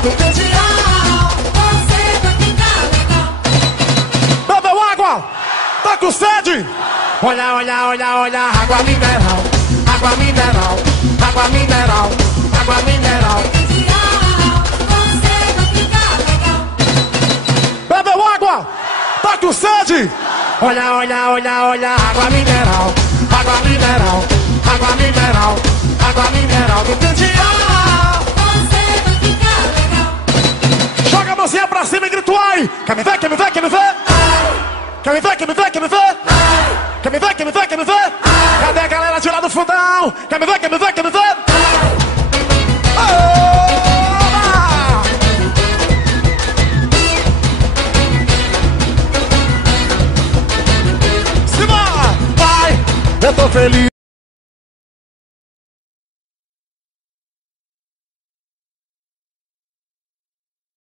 mineral do Candial. Você vai ficar legal. Bebeu água? Tá com sede? Olha, olha, olha, olha, água mineral. Água mineral, água mineral, água mineral. Candial, você vai ficar legal. Bebeu água? Tá com sede? Olha, olha, olha, olha, água mineral. Água mineral, água mineral, água mineral do Candial. Você vai ficar legal. Joga a mãozinha pra cima e grita ai. Quer me ver, quer me ver, quer me ver? Quer me ver, quer me ver, quer me ver? Quer me ver, quer me ver, quer me ver? Cadê a galera de lá do fundão? Quer me ver, quer me ver, quer me ver? Oba! Simbora! Vai, eu tô feliz.